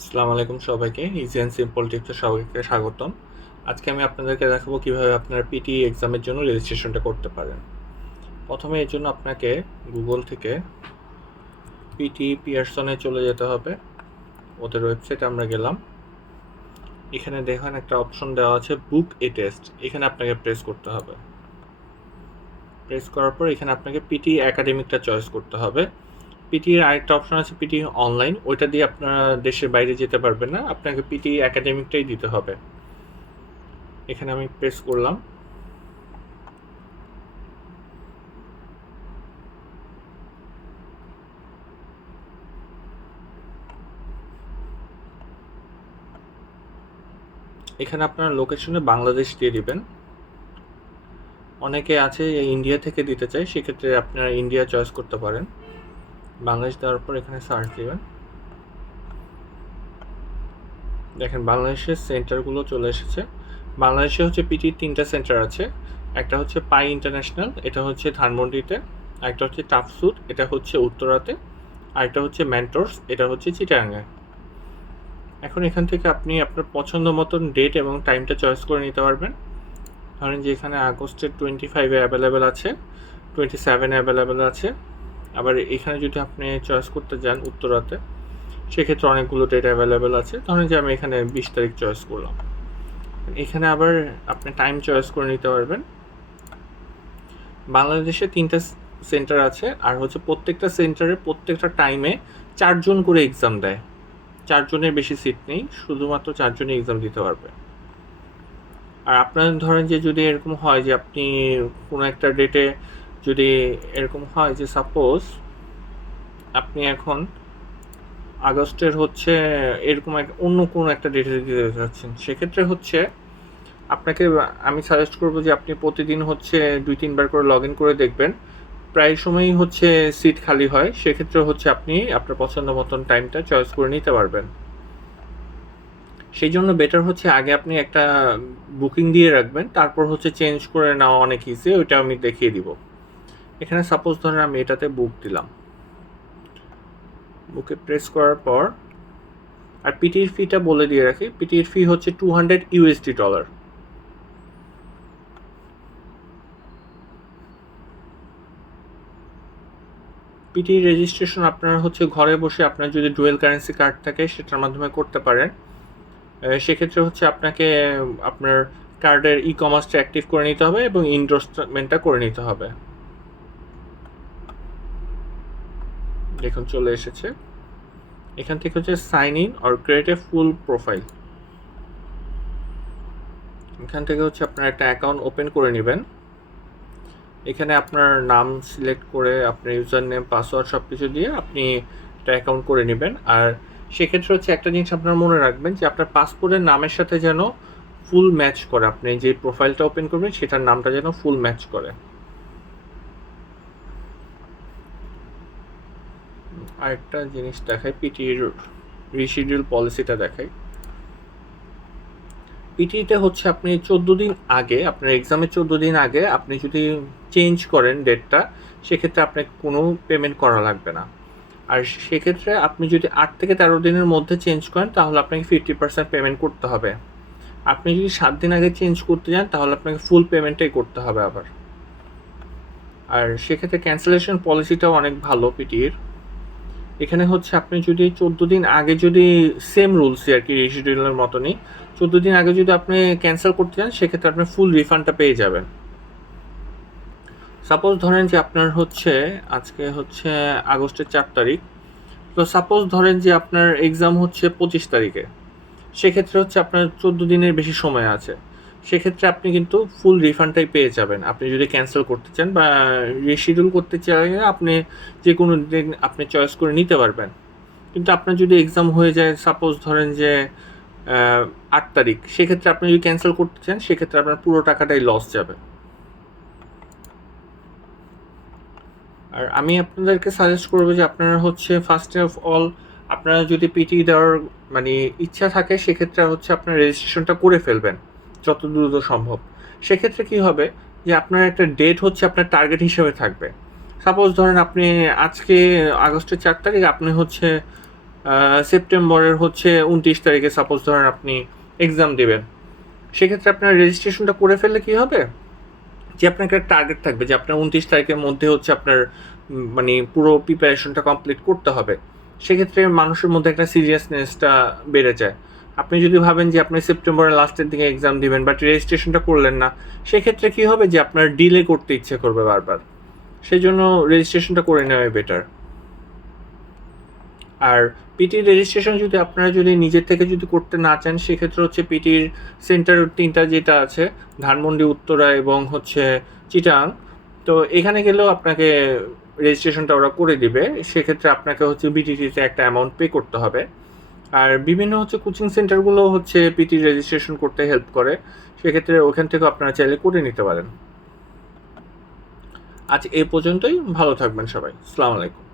আসসালামু আলাইকুম সবাইকে। ইজি অ্যান্ড সিম্পল টিপসে সবাইকে স্বাগতম। আজকে আমি আপনাদেরকে দেখাবো কিভাবে আপনার পিটিই এক্সামের জন্য রেজিস্ট্রেশনটা করতে পারেন। প্রথমে এর জন্য আপনাকে গুগল থেকে পিটিই পিয়ারসনে চলে যেতে হবে। ওদের ওয়েবসাইটে আমরা গেলাম। এখানে দেখেন একটা অপশন দেওয়া আছে বুক এ টেস্ট। এখানে আপনাকে প্রেস করতে হবে। প্রেস করার পর এখানে আপনাকে পিটিই একাডেমিকটা চয়েস করতে হবে। পিটিইর আরেকটা অপশন আছে পিটিই অনলাইন, ওইটা দিয়ে আপনারা দেশের বাইরে যেতে পারবেন না, আপনাকে পিটিই একাডেমিকটাই দিতে হবে। এখানে আমি প্রেস করলাম। এখানে আপনার লোকেশনে বাংলাদেশ দিয়ে দিবেন। অনেকে আছে ইন্ডিয়া থেকে দিতে চাই, সেক্ষেত্রে আপনারা ইন্ডিয়া চয়েস করতে পারেন। বাংলাদেশ দেওয়ার পর এখানে সার্চ দিবেন। দেখেন বাংলাদেশের সেন্টারগুলো চলে এসেছে। বাংলাদেশে হচ্ছে পিটির 3টা সেন্টার আছে। একটা হচ্ছে পাই ইন্টারন্যাশনাল, এটা হচ্ছে ধানমন্ডিতে। একটা হচ্ছে টাফসুট, এটা হচ্ছে উত্তরাতে। আরেকটা হচ্ছে মেন্টরস, এটা হচ্ছে চিটাগাঙে। এখন এখান থেকে আপনি আপনার পছন্দ মতন ডেট এবং টাইমটা চয়েস করে নিতে পারবেন। ধরেন যে এখানে আগস্টের 25-এ অ্যাভেলেবেল আছে, 27-এ অ্যাভেলেবেল আছে। আবার এখানে যদি আপনি চয়েস করতে যান উত্তরাতে, সেক্ষেত্রে অনেকগুলো ডেট অ্যাভেলেবেল আছে। ধরেন যে আমি এখানে 20 তারিখ চয়েস করলাম। এখানে আবার আপনি টাইম চয়েস করে নিতে পারবেন। বাংলাদেশে 3টা সেন্টার আছে, আর হচ্ছে প্রত্যেকটা সেন্টারে প্রত্যেকটা টাইমে 4 জন করে এক্সাম দেয়। 4 জনের বেশি সিট নেই, শুধুমাত্র 4 জনই এক্সাম দিতে পারবে। আর আপনার ধরেন যে যদি এরকম হয় যে আপনি কোনো একটা ডেটে, যদি এরকম হয় যে সাপোজ আপনি এখন আগস্টের হচ্ছে এরকম অন্য কোনো একটা ডেটে দিতে চাচ্ছেন, সেক্ষেত্রে হচ্ছে আপনাকে আমি সাজেস্ট করবো যে আপনি প্রতিদিন হচ্ছে 2-3 বার করে লগ ইন করে দেখবেন। প্রায় সময়ই হচ্ছে সিট খালি হয়, সেক্ষেত্রে হচ্ছে আপনি আপনার পছন্দ মতন টাইমটা চয়েস করে নিতে পারবেন। সেই জন্য বেটার হচ্ছে আগে আপনি একটা বুকিং দিয়ে রাখবেন, তারপর হচ্ছে চেঞ্জ করে নেওয়া অনেক ইজি, ওইটা আমি দেখিয়ে দিব। এখানে সাপোজ ধরেন আমি এটাতে বুক দিলাম। বুকে প্রেস করার পর, আর পিটির ফিটা বলে দিয়ে রাখি, পিটির ফি হচ্ছে $200। পিটি রেজিস্ট্রেশন আপনারা হচ্ছে ঘরে বসে, আপনার যদি ডুয়েল কারেন্সি কার্ড থাকে সেটার মাধ্যমে করতে পারেন। সেক্ষেত্রে হচ্ছে আপনাকে আপনার কার্ডের ই কমার্সটা অ্যাক্টিভ করে নিতে হবে এবং ইনডোর্সমেন্টটা করে নিতে হবে। দেখুন চলে এসেছে। এখান থেকে হচ্ছে sign in or create a full profile. এখান থেকে হচ্ছে আপনার একটা অ্যাকাউন্ট ওপেন করে নেবেন। এখানে আপনার নাম সিলেক্ট করে আপনার ইউজার নেম পাসওয়ার্ড সব কিছু দিয়ে আপনি একটা অ্যাকাউন্ট করে নেবেন। আর সেক্ষেত্রে হচ্ছে একটা জিনিস আপনার মনে রাখবেন যে আপনার পাসপোর্টের নামের সাথে যেন ফুল ম্যাচ করে, আপনি যে প্রোফাইলটা ওপেন করবেন সেটার নামটা যেন ফুল ম্যাচ করে। আরেকটা জিনিস দেখাই, পিটির রিশিডিউল পলিসিটা দেখাই। পিটিতে হচ্ছে আপনি 14 দিন আগে, আপনার এক্সামের 14 দিন আগে আপনি যদি চেঞ্জ করেন ডেটটা, সেক্ষেত্রে আপনাকে কোনো পেমেন্ট করা লাগবে না। আর সেক্ষেত্রে আপনি যদি 8 থেকে 13 দিনের মধ্যে চেঞ্জ করেন, তাহলে আপনাকে 50% পেমেন্ট করতে হবে। আপনি যদি 7 দিন আগে চেঞ্জ করতে যান, তাহলে আপনাকে ফুল পেমেন্টটাই করতে হবে আবার। আর সেক্ষেত্রে ক্যান্সেলেশন পলিসিটাও অনেক ভালো পিটির। এখানে হচ্ছে আপনি যদি 14 দিন আগে, যদি সেম রুলসই আর কি রেজিডিউলের মতনই, 14 দিন আগে যদি আপনি ক্যান্সেল করতে চান, সেক্ষেত্রে আপনি ফুল রিফান্ডটা পেয়ে যাবেন। সাপোজ ধরেন যে আপনার হচ্ছে আজকে হচ্ছে আগস্টের 4 তারিখ, তো সাপোজ ধরেন যে আপনার এক্সাম হচ্ছে 25 তারিখে, সেক্ষেত্রে হচ্ছে আপনার 14 দিনের বেশি সময় আছে। সেক্ষেত্রে আপনি কিন্তু ফুল রিফান্ডটাই পেয়ে যাবেন। আপনি যদি ক্যান্সেল করতে চান বা রিশিডিউল করতে চান, আপনি যে কোনো দিন আপনি চয়েস করে নিতে পারবেন। কিন্তু আপনার যদি এক্সাম হয়ে যায় সাপোজ ধরেন যে 8 তারিখ, সেক্ষেত্রে আপনি যদি ক্যান্সেল করতে চান, সেক্ষেত্রে আপনার পুরো টাকাটাই লস যাবে। আর আমি আপনাদেরকে সাজেস্ট করবো যে আপনারা হচ্ছে ফার্স্ট অফ অল, আপনারা যদি পিটি দেওয়ার মানে ইচ্ছা থাকে, সেক্ষেত্রে হচ্ছে আপনার রেজিস্ট্রেশনটা করে ফেলবেন যত দ্রুত সম্ভব। সেক্ষেত্রে কি হবে যে আপনার একটা ডেট হচ্ছে আপনার টার্গেট হিসেবে থাকবে। সাপোজ ধরেন আপনি আজকে আগস্টের 4 তারিখ আপনি হচ্ছে সেপ্টেম্বরের হচ্ছে 29 তারিখে সাপোজ ধরেন আপনি এক্সাম দেবেন, সেক্ষেত্রে আপনার রেজিস্ট্রেশনটা করে ফেললে কি হবে যে আপনার একটা টার্গেট থাকবে যে আপনার 29 তারিখের মধ্যে হচ্ছে আপনার মানে পুরো প্রিপারেশনটা কমপ্লিট করতে হবে। সেক্ষেত্রে মানুষের মধ্যে একটা সিরিয়াসনেসটা বেড়ে যায়। আপনি যদি ভাবেন যে আপনি সেপ্টেম্বরের লাস্টের দিকে এক্সাম দিবেন বাট রেজিস্ট্রেশনটা করলেন না, সেক্ষেত্রে কি হবে যে আপনার ডিলে করতে ইচ্ছে করবে বারবার। সেই জন্য রেজিস্ট্রেশনটা করে নেওয়াই বেটার। আর পিটির রেজিস্ট্রেশন যদি আপনারা যদি নিজের থেকে যদি করতে না চান, সেক্ষেত্রে হচ্ছে পিটির সেন্টার 3টা যেটা আছে, ধানমন্ডি, উত্তরা এবং হচ্ছে চিটাং। তো এখানে গেলেও আপনাকে রেজিস্ট্রেশনটা ওরা করে দিবে। সেক্ষেত্রে আপনাকে হচ্ছে বিটিটিতে একটা অ্যামাউন্ট পে করতে হবে। আর বিভিন্ন হচ্ছে কোচিং সেন্টারগুলো হচ্ছে পিটির রেজিস্ট্রেশন করতে হেল্প করে। সেক্ষেত্রে ওখান থেকেও আপনারা চাইলে করে নিতে পারেন। আজ এই পর্যন্তই। ভালো থাকবেন সবাই। আসসালামু আলাইকুম।